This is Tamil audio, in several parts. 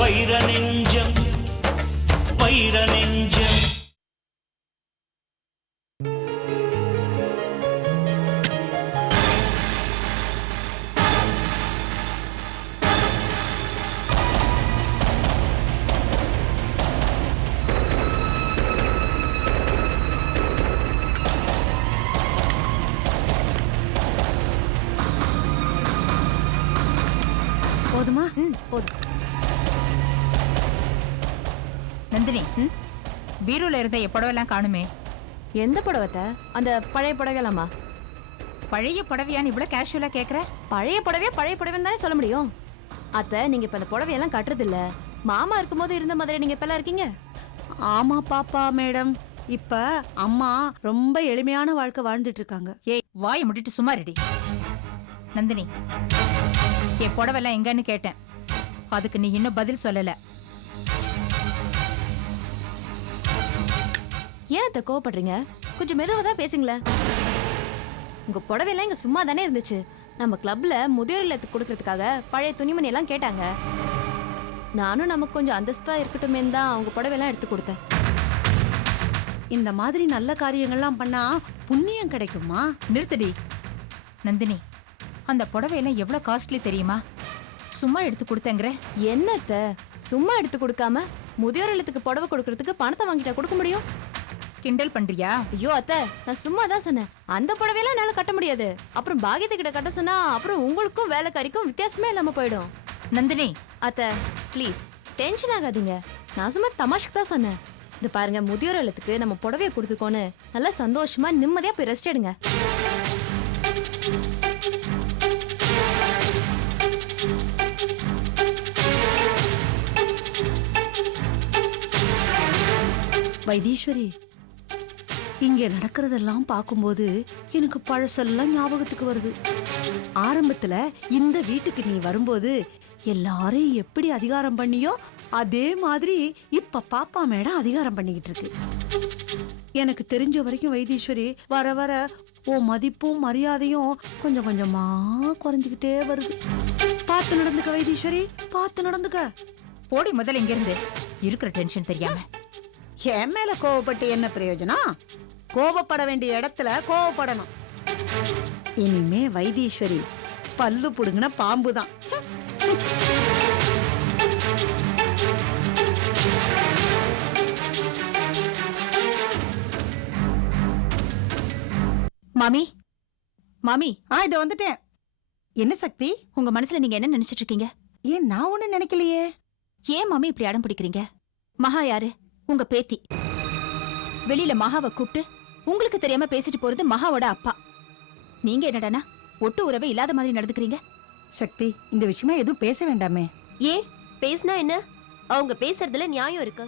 வைர நெஞ்சம் வைர நெஞ்சம். போதுமா? போதும். நந்தினி, பீரோல இருந்த என் புடவெல்லாம் காணுமே. எந்த புடவத்தை? அந்த பழைய புடவைலாமா? பழைய புடவையான்னு இவ்வளவு கேஷுவலா கேக்குற? பழைய புடவையா பழைய புடவைன்னு தானே சொல்ல முடியும். அத்தை, நீங்க இப்ப அந்த புடவையெல்லாம் கட்டுறது இல்ல. மாமா இருக்கும்போது இருந்த மாதிரி நீங்க இப்பெல்லாம் இருக்கீங்க. ஆமா பாப்பா மேடம், இப்ப அம்மா ரொம்ப எளிமையான வாழ்க்கை வாழ்ந்துட்டு இருக்காங்க. ஏய், வாயை முடிட்டு சும்மா ரெடி. நந்தினி, என் புடவெல்லாம் எங்கன்னு கேட்டேன். அதுக்கு நீ இன்னும் பதில் சொல்லல. ஏன் அத்தை கோவப்படுறீங்க? கொஞ்சம் மெதுவா தான் பேசுங்களேன். உங்க புடவையெல்லாம் இங்க சும்மா தானே இருந்துச்சு. நம்ம கிளப்ல முதியோர் இல்லத்துக்கு கொடுக்கறதுக்காக பழைய துணிமணி எல்லாம் கேட்டாங்க. நானும் நமக்கு கொஞ்சம் அந்தஸ்தா இருக்கட்டுமே தான் அவங்க புடவையெல்லாம் எடுத்து கொடுத்தேன். இந்த மாதிரி நல்ல காரியங்கள்லாம் பண்ணா புண்ணியம் கிடைக்குமா? நிறுத்தடி. நந்தினி, அந்த புடவையெல்லாம் எவ்வளவு காஸ்ட்லி தெரியுமா? சும்மா எடுத்து கொடுத்தேங்கிற. என்னத்த சும்மா எடுத்து கொடுக்காம முதியோர் இல்லத்துக்கு புடவை கொடுக்கறதுக்கு பணத்தை வாங்கிட்டா கொடுக்க முடியும்? கிண்டல் பண்றியா? ஐயோ அத்தை, நான் சும்மா தான் சொன்னேன். அந்த புடவையெல்லாம் என்னால கட்ட முடியாது. அப்புறம் பாகியத்தை கிட்ட கட்ட சொன்னா அப்புறம் உங்களுக்கும் வேலைக்காரிக்கும் வித்தியாசமே இல்லாம போயிடும். நந்தினி, அத்தை ப்ளீஸ் டென்ஷன் ஆகாதீங்க. நான் சும்மா தமாஷுக்கு தான் சொன்னேன். இது பாருங்க, முதியோர் இல்லத்துக்கு நம்ம புடவைய கொடுத்துக்கோன்னு நல்லா சந்தோஷமா நிம்மதியா போய் ரெஸ்ட் எடுங்க. வைத்தீஸ்வரி, இங்க நடக்கிறதெல்லாம் பார்க்கும்போது எனக்கு பழசெல்லாம் ஞாபகத்துக்கு வருது. ஆரம்பத்துல இந்த வீட்டுக்கு நீ வரும்போது எல்லாரையும் எப்படி அதிகாரம் பண்ணியோ அதே மாதிரி இப்ப பாப்பா மேடம் அதிகாரம் பண்ணிக்கிட்டு இருக்கு. எனக்கு தெரிஞ்ச வரைக்கும் வைத்தீஸ்வரி, வர வர உன் மதிப்பும் மரியாதையும் கொஞ்சம் கொஞ்சமா குறைஞ்சுக்கிட்டே வருது. பார்த்து நடந்துக்க வைத்தீஸ்வரி, பார்த்து நடந்துக்க. போடி முதல்ல இங்க இருந்து. இருக்கிற டென்ஷன் தெரியாம. என் மேல கோவப்பட்டு என்ன பிரயோஜனம்? கோபப்பட வேண்டிய இடத்துல கோவப்படணும். இனிமே வைத்தீஸ்வரி பல்லு புடுங்கின பாம்புதான். மாமி, மாமி, இத வந்துட்டேன். என்ன சக்தி? உங்க மனசுல நீங்க என்ன நினைச்சிட்டு இருக்கீங்க? ஏன் நான் ஒண்ணு நினைக்கலையே. ஏன் மாமி இப்படி அடம் பிடிக்கிறீங்க? மகா யாரு? உங்க பேத்தி. வெளியில மகாவை கூப்பிட்டு உங்களுக்கு தெரியாம பேசிட்டு போறது மகாவோட அப்பா. நீங்க என்னடானா ஒட்டு உறவே இல்லாத மாதிரி நடந்துக்கிறீங்க. சக்தி, இந்த விஷயமா எதுவும் பேச வேண்டாமே. ஏன் பேசினா என்ன? அவங்க பேசுறதுல நியாயம் இருக்கு.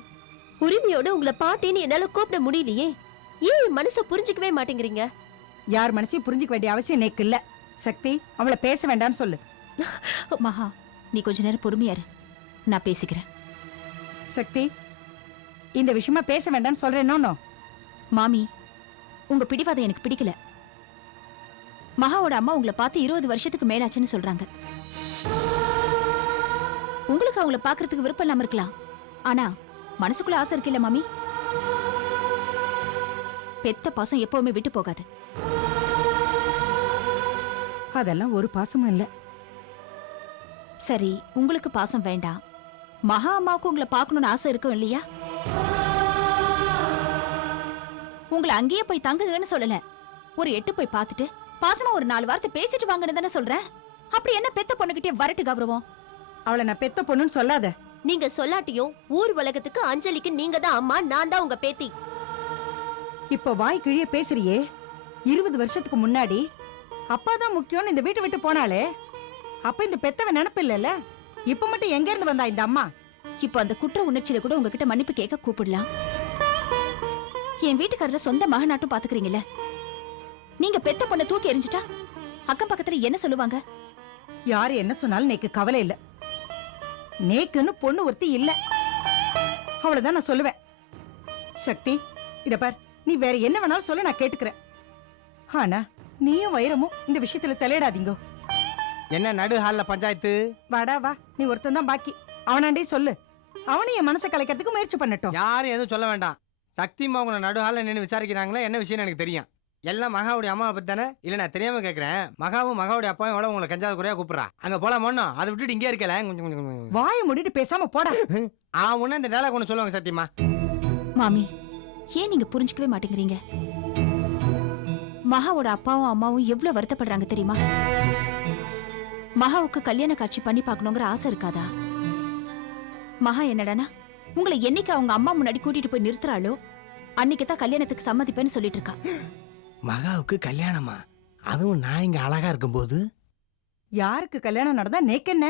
உரிமையோட உங்களை பாட்டின்னு என்னால கூப்பிட முடியலையே. ஏன் மனச புரிஞ்சுக்கவே மாட்டேங்கிறீங்க? யார் மனசையும் புரிஞ்சுக்க வேண்டிய அவசியம் எனக்கு இல்ல. சக்தி, அவளை பேச வேண்டாம்னு சொல்லு. மகா, நீ கொஞ்ச நேரம் பொறுமையா இரு, நான் பேசிக்கிறேன். சக்தி, இந்த விஷயமா பேச வேண்டாம்னு சொல்றேன். மாமி, உங்க பிடிவாதம் எனக்கு பிடிக்கல. மகாவோட அம்மா உங்களை பார்த்து 20 வருஷத்துக்கு மேலாச்சுன்னு சொல்றாங்க. உங்களுக்கு அவங்கள பாக்குறதுக்கு விருப்பம் இல்லாம இருக்கலாம். ஆனா மனசுக்குள்ள ஆசை இருக்குல்ல மாமி? பெத்த பாசம் எப்பவுமே விட்டு போகாது. அதெல்லாம் ஒரு பாசமும் இல்ல. சரி, உங்களுக்கு பாசம் வேண்டாம். மகா அம்மாவுக்கு உங்களை பார்க்கணும்னு ஆசை இருக்கும் இல்லையா? உங்களை அங்கேயே போய் தங்குங்கன்னு சொல்லல. ஒரு எட்டு போய் பார்த்துட்டு பாசமா ஒரு 4 வார்த்தை பேசிட்டு வாங்கன்னு தானே சொல்றேன். அப்படி என்ன பெத்த பொண்ணுகிட்டே வரட்டு கௌரவம்? அவளை நான் பெத்த பொண்ணுன்னு சொல்லாத. நீங்க சொல்லாட்டியும் ஊர் உலகத்துக்கு அஞ்சலிக்கு நீங்க தான் அம்மா, நான் தான் உங்க பேத்தி. இப்ப வாய் கிழிய பேசுறியே. 20 வருஷத்துக்கு முன்னாடி அப்பாதான் முக்கியம்னு இந்த வீட்டை விட்டு போனாலே. அப்ப இந்த பெத்தவன் நினைப்பு இல்ல. இப்ப மட்டும் எங்க இருந்து வந்தா இந்த அம்மா? இப்போ அந்த குற்ற உணர்ச்சியில கூட உங்ககிட்ட மன்னிப்பு கேட்க கூப்பிடலாம். என் வீட்டுக்காரர சொந்த மகனாட்டும் பாத்துக்கிறீங்கல்ல. நீங்க பெத்த பொண்ணை தூக்கி எறிஞ்சிட்டா அக்கம் பக்கத்துல என்ன சொல்லுவாங்க? யாரு என்ன சொன்னாலும் நேக்கு கவலை இல்ல. நேக்குன்னு பொண்ணு ஒருத்தி இல்ல, அவ்வளவுதான் நான் சொல்லுவேன். சக்தி, இத பார், நீ வேற என்ன வேணாலும் சொல்ல, நான் கேட்டுக்கிறேன். ஆனா நீயும் வைரமும் இந்த விஷயத்துல தலையிடாதீங்க. என்ன நடு ஹால்ல பஞ்சாயத்து? வாடா வா, நீ ஒருத்தன் தான் பாக்கி. அவனாண்டே சொல்லு, அவனை என் மனசை கலைக்கிறதுக்கு முயற்சி பண்ணட்டும். யாரும் எதுவும் சொல்ல வேண்டாம். சக்திமா உங்களை நடு ஹால்ல நின்று விசாரிக்கிறாங்களா என்ன விஷயம்னு எனக்கு தெரியும். எல்லாம் மகாவுடைய அம்மாவை பத்தி தானே? இல்ல நான் தெரியாம கேட்கறேன். மகாவும் மகாவுடைய அப்பாவும் எவ்வளவு உங்களை கஞ்சாத குறையா கூப்பிடுறா. அங்க போலாம் ஒண்ணும் அதை விட்டுட்டு இங்கே இருக்கல. வாயை மூடிட்டு பேசாம போடா. அவன் இந்த டேலாக் ஒண்ணு சொல்லுவாங்க சத்தியமா. மாமி, ஏன் நீங்க புரிஞ்சுக்கவே மாட்டேங்கிறீங்க? மகாவோட அப்பாவும் அம்மாவும் எவ்வளவு வருத்தப்படுறாங்க தெரியுமா? மகாவுக்கு கல்யாண காட்சி பண்ணி பார்க்கணுங்கிற ஆசை இருக்காதா? மகா என்னடானா உங்களை என்னைக்கு அவங்க அம்மா முன்னாடி கூட்டிட்டு போய் நிறுத்துறாளோ அன்னைக்கு தான் கல்யாணத்துக்கு சம்மதிப்பேன்னு சொல்லிட்டு இருக்கா. மகாவுக்கு கல்யாணமா? அதுவும் நான் இங்க அழகா இருக்கும்போது. யாருக்கு கல்யாணம் நடந்தா நேக்கென்ன?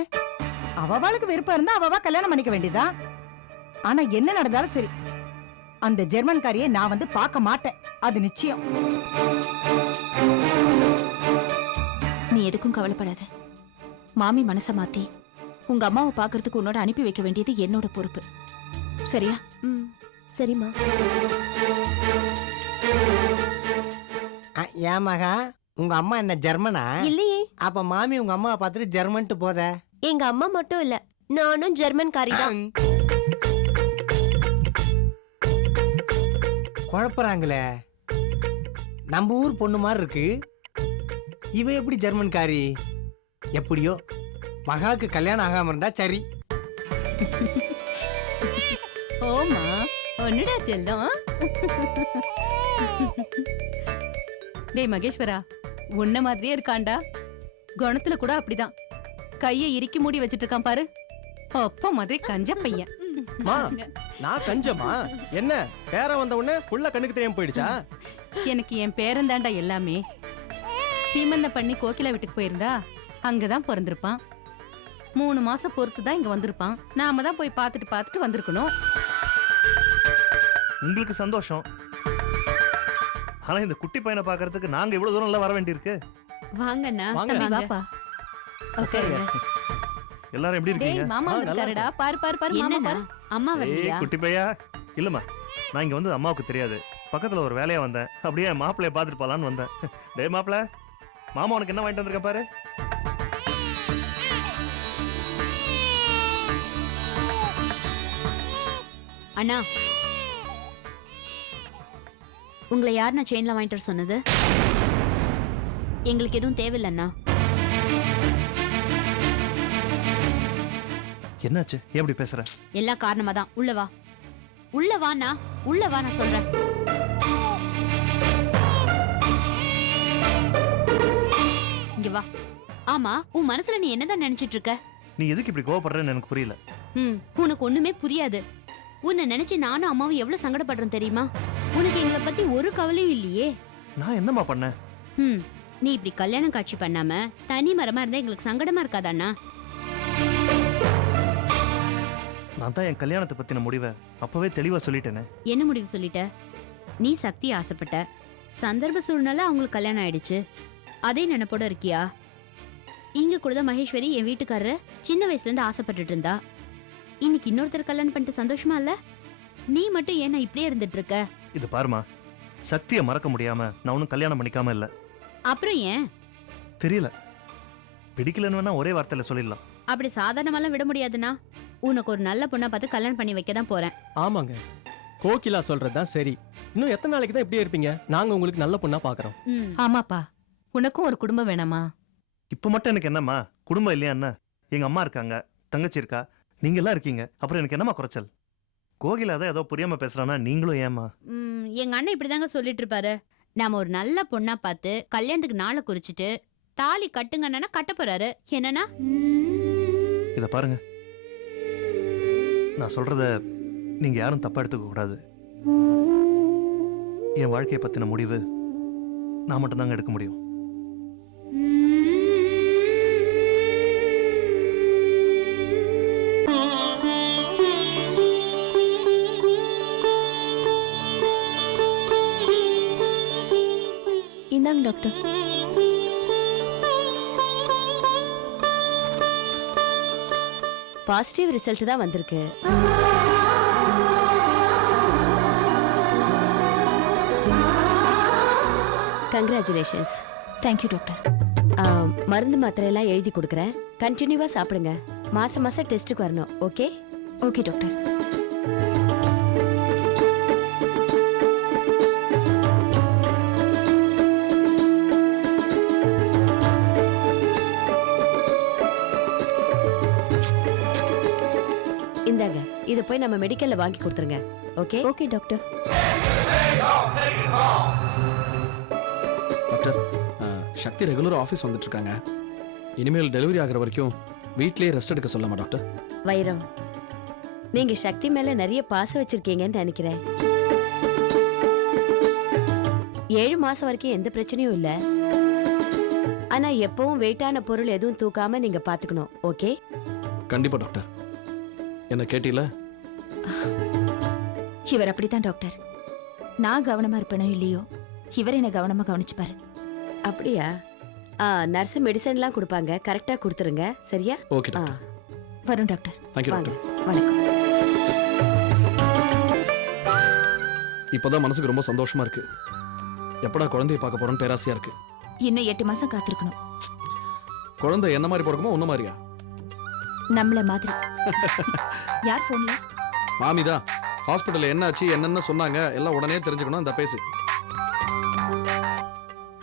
அவளுக்கு விருப்பம் இருந்தா அவவா கல்யாணம் பண்ணிக்க வேண்டியதா. ஆனா என்ன நடந்தாலும் சரி, அந்த ஜெர்மன்காரியை நான் வந்து பார்க்க மாட்டேன், அது நிச்சயம். நீ எதுக்கும் கவலைப்படாத. மாமி மனசை மாத்தி உங்க அம்மாவை பாக்குறதுக்கு உன்னோட அனுப்பி வைக்க வேண்டியது என்னோட பொறுப்பு. சரியா? சரிம்மா. ஏன் மகா, உங்க அம்மா என்ன ஜெர்மனா? இல்லையே. அப்ப மாமி உங்க அம்மாவை பார்த்துட்டு ஜெர்மன்ட்டு போத. எங்க அம்மா மட்டும் இல்ல, நானும் ஜெர்மன்காரி தான். குழப்பறாங்களே. நம்ம ஊர் பொண்ணு மாதிரி இருக்கு. இவ எப்படி ஜெர்மன்காரி? எப்படியோ மகாவுக்கு கல்யாணம் ஆகாம இருந்தா சரி. ஓமா ஒன்னுடா செல்லம். டேய் மகேஸ்வரா, உன்ன மாதிரியே இருக்காண்டா. குணத்துல கூட அப்படிதான். கையை இறுக்கி மூடி வச்சிட்டு இருக்கான் பாரு. அப்பா மாதிரி கஞ்ச பையன். மா, நான் கஞ்சமா? என்ன பேர வந்த உடனே புள்ள கண்ணுக்கு தெரியாம போயிடுச்சா? எனக்கு என் பேரன் தாண்டா எல்லாமே. சீமந்தம் பண்ணி கோகிலா வீட்டுக்கு போயிருந்தா அங்கதான் பிறந்திருப்பான். 3 மாசம் பொறுத்து தான் இங்க வந்திருப்பான். நாம தான் போய் பார்த்துட்டு வந்திருக்கணும். உங்களுக்கு சந்தோஷம். ஆனா இந்த குட்டி பையனை பாக்குறதுக்கு நாங்க இவ்வளவு தூரம் எல்லாம் வர வேண்டியிருக்கு. வாங்கண்ணா. வாங்க. தம்பி வாப்பா. உட்காருங்க. எல்லாரும் எப்படி டேய் இருக்கீங்க? மாமா வந்திருக்காருடா. பாரு பாரு பாரு மாமா பாரு. அம்மா ஏய் குட்டி பையா. இல்லம்மா, நான் இங்க வந்து அம்மாவுக்கு தெரியாது. பக்கத்துல ஒரு வேலையா வந்தேன். அப்படியே மாப்பிள்ளைய பாத்துட்டு போலான்னு வந்தேன். டேய் மாப்பிள்ள, மாமா உனக்கு என்ன வாங்கிட்டு வந்திருக்க பாரு. அண்ணா, உங்களை யார் நான் செயின்ல வாங்கிட்டு வர சொன்னது? எங்களுக்கு எதுவும் தேவையில்லை அண்ணா. என்னாச்சு? ஏன் இப்படி பேசுற? எல்லா காரணமா தான். உள்ள வா, உள்ள வாண்ணா, உள்ள வா, நான் சொல்றேன். இங்க வா. ஆமா, உன் மனசுல நீ என்னதான் நினைச்சிட்டு இருக்க? நீ எதுக்கு இப்படி கோவப்படுறேன்னு எனக்கு புரியல. உனக்கு ஒண்ணுமே புரியாது. உன்னை நினைச்சு நானும் அம்மாவும் எவ்வளவு சங்கடப்படுறோம் தெரியுமா? உனக்கு எங்களை பத்தி ஒரு கவலையும் இல்லையே. நான் என்னம்மா பண்ணேன்? நீ இப்படி கல்யாணம் காட்சி பண்ணாம தனி மரமா இருந்தா எங்களுக்கு சங்கடமா இருக்காதாண்ணா? நான் தான் என் கல்யாணத்தை பத்தின முடிவை அப்பவே தெளிவா சொல்லிட்டேனே. என்ன முடிவு சொல்லிட்ட? நீ சக்தி ஆசைப்பட்ட, சந்தர்ப்ப சூழ்நிலை அவங்களுக்கு கல்யாணம் ஆயிடுச்சு, அதே நினைப்போட இருக்கியா? இங்க கூட தான் மகேஸ்வரி என் வீட்டுக்காரர சின்ன வயசுல இருந்து ஆசைப்பட்டுட்டு இருந்தா. இன்னைக்கு இன்னொருத்தர் கல்யாணம் பண்ணிட்டு சந்தோஷமா இல்ல? நீ மட்டும் ஏன்னா இப்படியே இருந்துட்டு இருக்க? இது பாருமா, சக்தியை மறக்க முடியாம நான் ஒன்னும் கல்யாணம் பண்ணிக்காம இல்ல. அப்புறம் ஏன்? தெரியல, பிடிக்கலன்னு வேணா ஒரே வார்த்தையில சொல்லிடலாம். அப்படி சாதாரணமாலாம் விட முடியாதுன்னா உனக்கு ஒரு நல்ல பொண்ணா பார்த்து கல்யாணம் பண்ணி வைக்க தான் போறேன். ஆமாங்க, கோகிலா சொல்றதுதான் சரி. இன்னும் எத்தனை நாளைக்கு தான் இப்படியே இருப்பீங்க? நாங்க உங்களுக்கு நல்ல பொண்ணா பாக்குறோம். ஆமாப்பா, உனக்கும் ஒரு குடும்பம் வேணாமா? இப்ப மட்டும் எனக்கு என்னம்மா குடும்பம் இல்லையா என்ன? எங்க அம்மா இருக்காங்க, தங்கச்சி இருக்கா, நீங்க எல்லாம் இருக்கீங்க. அப்புறம் எனக்கு என்னம்மா குறைச்சல்? கோகிலா தான் ஏதோ புரியாம பேசுறானா, நீங்களும் ஏமா? எங்க அண்ணன் இப்படிதாங்க சொல்லிட்டு இருப்பாரு. நாம ஒரு நல்ல பொண்ணா பார்த்து கல்யாணத்துக்கு நாளை குறிச்சிட்டு தாலி கட்டுங்கன்னா கட்ட போறாரு. என்னன்னா இத பாருங்க, நான் சொல்றத நீங்க யாரும் தப்பா எடுத்துக்க கூடாது. என் வாழ்க்கையை பத்தின முடிவு நான் மட்டும் தாங்க எடுக்க முடியும். இந்தாங்க டாக்டர். பாசிட்டிவ் ரிசல்ட் தான் வந்திருக்கு. கங்க்ராச்சுலேஷன்ஸ். Thank you doctor. மருந்து மாத்திரை எல்லாம் எழுதி கொடுக்குறேன். கண்டினியூவா சாப்பிடுங்க. மாசம் மாசம் டெஸ்ட்டுக்கு வரணும். ஓகே? Okay doctor. இந்தாங்க, இத போய் நம்ம மெடிக்கல்ல வாங்கி கொடுத்துருங்க. ஓகே? Okay doctor. டாக்டர், சக்தி ரெகுலர் ஆஃபீஸ் வந்துட்டு இருக்காங்க. இனிமேல் டெலிவரி ஆகிற வரைக்கும் வீட்லயே ரெஸ்ட் எடுக்க சொல்லாமா டாக்டர்? வைரம், நீங்க சக்தி மேல நிறைய பாசம் வச்சிருக்கீங்கன்னு நினைக்கிறேன். 7 மாசம் வரைக்கும் எந்த பிரச்சனையும் இல்ல. ஆனா எப்பவும் வெயிட்டான பொருள் எதுவும் தூக்காம நீங்க பாத்துக்கணும். ஓகே? கண்டிப்பா டாக்டர். என்ன கேட்டீல? இவர் அப்படித்தான் டாக்டர். நான் கவனமா இருப்பேனோ இல்லையோ, இவர் என்ன கவனமா கவனிச்சுப்பாரு. அப்படியா? நர்ஸ் மெடிசன்லாம் கொடுப்பாங்க. கரெக்டா கொடுத்துருங்க. சரியா? Okay doctor. வரும் டாக்டர். தேங்க்யூ வாங்க. டாக்டர். வணக்கம். இப்போதான் மனசுக்கு ரொம்ப சந்தோஷமா இருக்கு. எப்படா குழந்தைய பார்க்க போறோன்னு பேராசையா இருக்கு. இன்னும் 8 மாசம் காத்திருக்கணும். குழந்தை என்ன மாதிரி பிறக்குமோ உன்ன மாதிரியா? நம்மள மாதிரி. யார் போன்ல? மாமிதா. ஹாஸ்பிட்டல்ல என்னாச்சு என்னென்ன சொன்னாங்க எல்லாம் உடனே தெரிஞ்சுக்கணும். இந்த பேசு.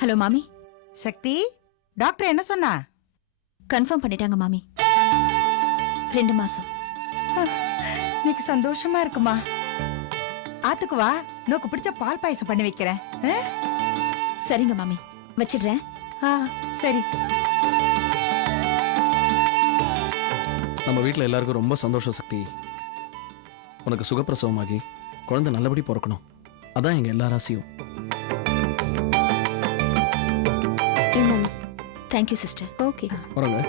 ஹலோ மாமி. சக்தி, டாக்டர் என்ன சொன்னா? கன்ஃபார்ம் பண்ணிட்டாங்க மாமி. 2 மாசம். நீக்கு சந்தோஷமா இருக்குமா? ஆத்துக்கு வா, நோக்கு பிடிச்ச பால் பாயசம் பண்ணி வைக்கிறேன். சரிங்க மாமி, வச்சிடுறேன். சரி. நம்ம வீட்டில் எல்லாருக்கும் ரொம்ப சந்தோஷம் சக்தி. உனக்கு சுகப்பிரசவமாகி குழந்தை நல்லபடி பிறக்கணும். அதான் எங்க எல்லா ராசியும். Thank you sister. ஓகே. வரங்க.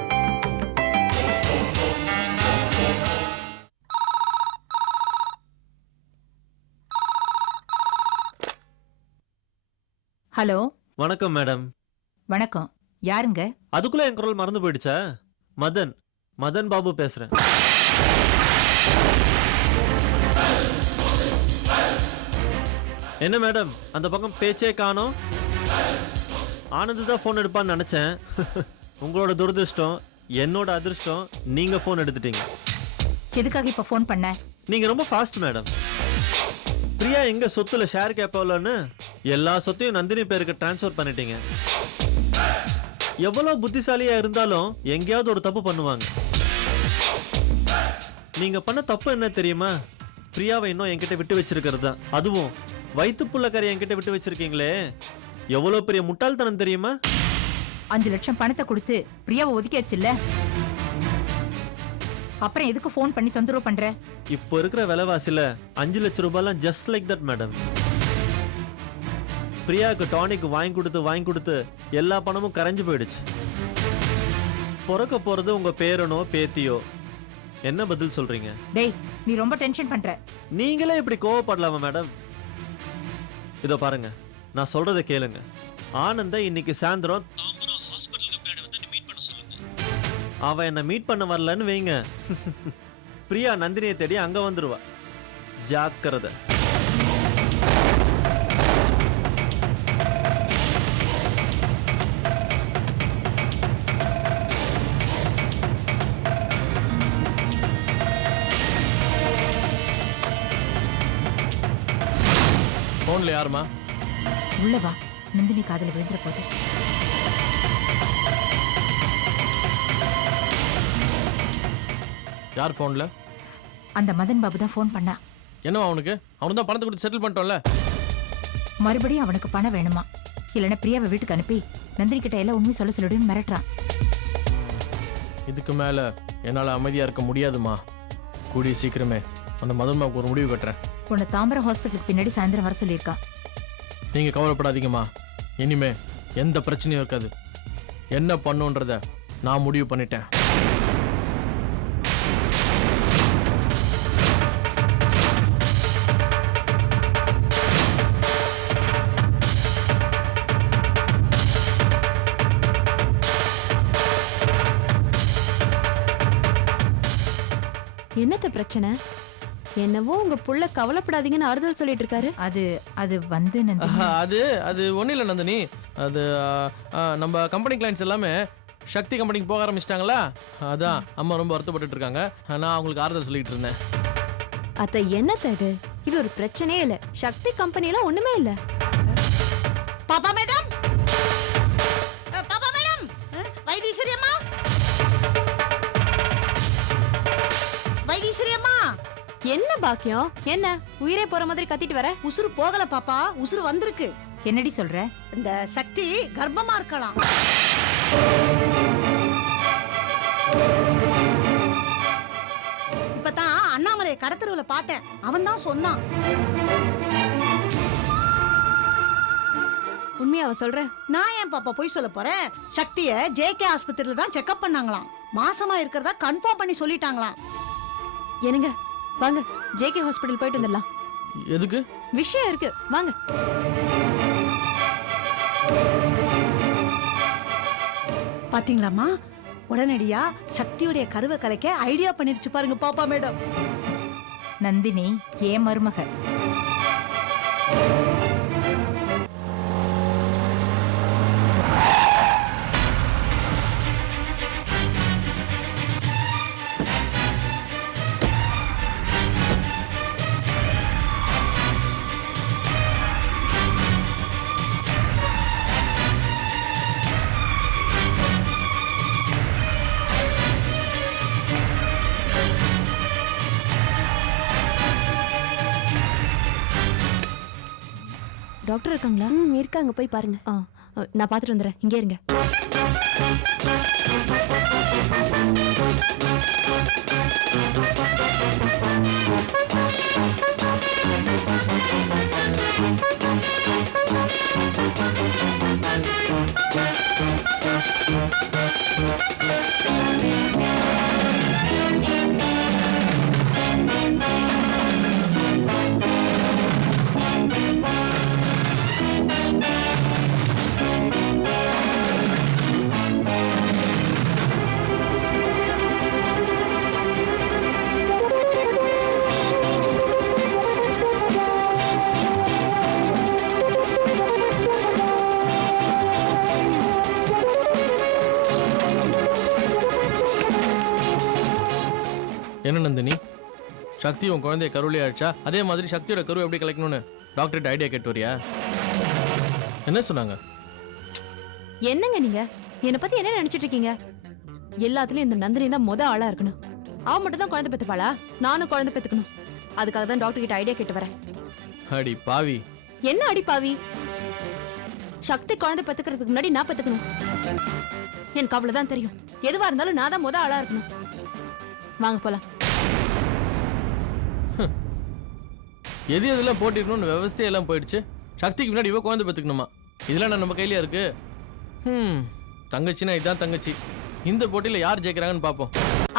ஹலோ. வணக்கம் மேடம். வணக்கம். யாருங்க? அதுக்குள்ள என் குரல் மறந்து போயிடுச்சா? மதன் பாபு பேசுறேன். என்ன மேடம், அந்த பக்கம் பேச்சே காணோம். ஆனந்த் தான் ஃபோன் எடுப்பான்னு நினைச்சேன். உங்களோட துரதிருஷ்டம் என்னோட அதிர்ஷ்டம், நீங்க ஃபோன் எடுத்துட்டீங்க. எதுக்காக இப்ப ஃபோன் பண்ண? நீங்க ரொம்ப ஃபாஸ்ட் மேடம். பிரியா எங்க சொத்துல ஷேர் கேட்பவலன்னு எல்லா சொத்தையும் நந்தினி பேருக்கு டிரான்ஸ்ஃபர் பண்ணிட்டீங்க. எவ்வளவு புத்திசாலியா இருந்தாலும் எங்கேயாவது ஒரு தப்பு பண்ணுவாங்க. நீங்க பண்ண தப்பு என்ன தெரியுமா? பிரியாவை இன்னும் என்கிட்ட விட்டு வச்சிருக்கிறது தான். அதுவும் வயிற்றுப்புள்ள கரை என்கிட்ட விட்டு வச்சிருக்கீங்களே, எவ்வளவு பெரிய முட்டாள்தனம் தெரியுமா? 5 லட்சம் பணத்தை கொடுத்து பிரியாவை ஒதுக்கியாச்சுல்ல, அப்புறம் எதுக்கு ஃபோன் பண்ணி தொந்தரவு பண்ற? இப்போ இருக்கிற விலைவாசில 5 லட்சம் ரூபாய்லாம் ஜஸ்ட் லைக் தட் மேடம். பிரியாவுக்கு டானிக் வாங்கி கொடுத்து எல்லா பணமும் கரைஞ்சு போயிடுச்சு. பிறக்க போறது உங்க பேரனோ பேத்தியோ. என்ன பதில் சொல்றீங்க? டேய், நீ ரொம்ப டென்ஷன் பண்ற. நீங்களே இப்படி கோவப்படலாமா மேடம்? இதோ பாருங்க, நான் சொல்றதை கேளுங்க. ஆனந்த இன்னைக்கு சாயந்தரம் தாம்பரம் ஹாஸ்பிட்டலுக்கு பின்னாடி வந்து மீட் பண்ண சொல்லுங்க. அவ என்ன மீட் பண்ண வரலன்னு வைங்க, பிரியா நந்தினியை தேடி அங்க வந்துருவா. ஜாக்கிரதை. போன்ல யாருமா? உள்ள வா, நந்தினி காதுல விழுந்துற போது. யார் போன்ல? அந்த மதன் பாபு தான் ஃபோன் பண்ணா. என்ன அவனுக்கு? அவனு தான் பணத்தை கொடுத்து செட்டில் பண்ணிட்டோம்ல. மறுபடியும் அவனுக்கு பணம் வேணுமா? இல்லைன்னா பிரியாவை வீட்டுக்கு அனுப்பி நந்தினி கிட்ட எல்லாம் உண்மை சொல்லிடுன்னு மிரட்டுறான். இதுக்கு மேல என்னால அமைதியா இருக்க முடியாதுமா. கூடிய சீக்கிரமே அந்த மதன்மாவுக்கு ஒரு முடிவு கட்டுறேன். உன்னை தாம்பரம் ஹாஸ்பிட்டலுக்கு பின்னாடி சாயந்தரம் வர சொல்லியிருக்கான். நீங்க கவலைப்படாதீங்கம்மா. இனிமே எந்த பிரச்சனையும் இருக்காது. என்ன பண்ணுன்றத நான் முடிவு பண்ணிட்டேன். என்னத்த பிரச்சனை? என்னவோ உங்க புள்ள கவலைப்படாதீங்கன்னு ஆறுதல் சொல்லிட்டு இருக்காரு. அது வந்து நந்தினி. அது ஒன்றும் இல்லை நந்தினி. அது நம்ம கம்பெனி கிளைண்ட்ஸ் எல்லாமே சக்தி கம்பெனிக்கு போக ஆரம்பிச்சிட்டாங்களா, அதான் அம்மா ரொம்ப வருத்தப்பட்டு இருக்காங்க. நான் அவங்களுக்கு ஆறுதல் சொல்லிட்டு இருந்தேன். அத்த என்னத்த இது ஒரு பிரச்சனையே இல்ல. சக்தி கம்பெனில ஒண்ணுமே இல்ல. பாப்பா மேடம், பாப்பா மேடம், வைத்தீஸ்வரி அம்மா, வைத்தீஸ்வரி அம்மா. என்ன பாக்கியம்? என்ன உயிரே போற மாதிரி கத்திட்டு வர? உசுறு போகல பாப்பா, உசுறு வந்திருக்கு. என்னடி சொல்ற? இந்த சக்தி கர்ப்பமா இருக்கலாம். இப்பதான் அண்ணாமலையை கடத்தருவுல பார்த்தேன், அவன் தான் சொன்னான். உண்மையா அவ சொல்ற? நான் ஏன் பாப்பா போய் சொல்ல போறேன்? சக்திய ஜேகே ஆஸ்பத்திரியில தான் செக்அப் பண்ணாங்களாம். மாசமா இருக்கிறதா கன்ஃபார்ம் பண்ணி சொல்லிட்டாங்களாம். என்னங்க வாங்க ஜேகே ஹாஸ்பிடல் போயிட்டு வந்துடலாம். எதுக்கு? விஷயம் இருக்கு வாங்க. பாத்தீங்களாமா, உடனடியா சக்தியுடைய கருவை கலைக்க ஐடியா பண்ணிருச்சு பாருங்க பாப்பா மேடம். நந்தினி ஏன் மருமக. டாக்டர் இருக்காங்களா? இருக்காங்க, போய் பாருங்க. நான் பாத்துட்டு வந்துடுறேன், இங்கே இருங்க. என்ன நந்தினி, சக்தி உன் குழந்தைய கருவிலே ஆயிடுச்சா? அதே மாதிரி சக்தியோட கருவை எப்படி கலைக்கணும்னு டாக்டர்கிட்ட ஐடியா கேட்டு வரியா? என்ன சொன்னாங்க? என்னங்க நீங்க என்னை பத்தி என்ன நினைச்சிட்டு இருக்கீங்க? எல்லாத்துலயும் இந்த நந்தினி தான் ஆளா இருக்கணும். அவ மட்டும் தான் குழந்தை பெத்துப்பாளா? நானும் குழந்தை பெத்துக்கணும். அதுக்காக தான் டாக்டர் கிட்ட ஐடியா கேட்டு வரேன். அடி பாவி. என்ன அடி பாவி? சக்தி குழந்தை பெத்துக்கிறதுக்கு முன்னாடி நான் பெத்துக்கணும். எனக்கு அவ்வளவுதான் தெரியும். எதுவா இருந்தாலும் நான் தான் ஆளா இருக்கணும். வாங்க போலாம். எது எதெல்லாம் போட்டிருக்கணும்னு விவசாயம் போயிடுச்சு. சக்திக்கு முன்னாடி இவ குழந்தை பெற்றுக்கணுமா? இதெல்லாம் நம்ம கையிலயா இருக்கு? தங்கச்சினா இதுதான் தங்கச்சி. இந்த போட்டியில யார் ஜெயிக்கிறாங்கன்னு பாப்போம்.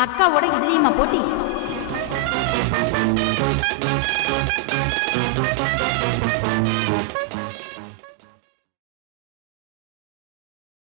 அக்காவோட இதுலயுமா போட்டி?